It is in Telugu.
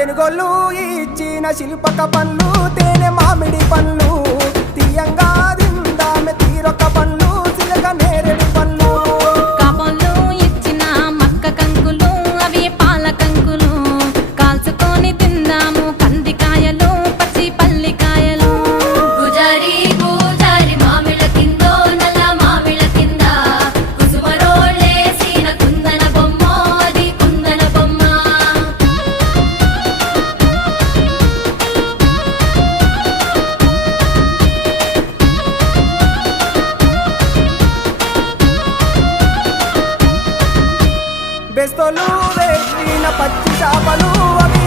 తెనుగోళ్ళు ఇచ్చిన శిల్పక పండ్లు తేనె మామిడి పండ్లు తీయంగా దిందామె తీరొక పండ్లు చిలక నేరేడు పండ్లు కాపంలో ఇచ్చిన మక్క కంకులు అవి పాల కంకులు కాల్చుకొని తిందాము కందికాయలు పచ్చి పల్లికాయలు గుజారి గుజారి మామిళ్ళ కిందో నల్ల మామిళ్ళ కింద కుసుమరోళ్ళేసిన కుందన బొమ్మ అది కుందన బొమ్మ బెస్తోలు వేసిన పచ్చి చేపలు అవి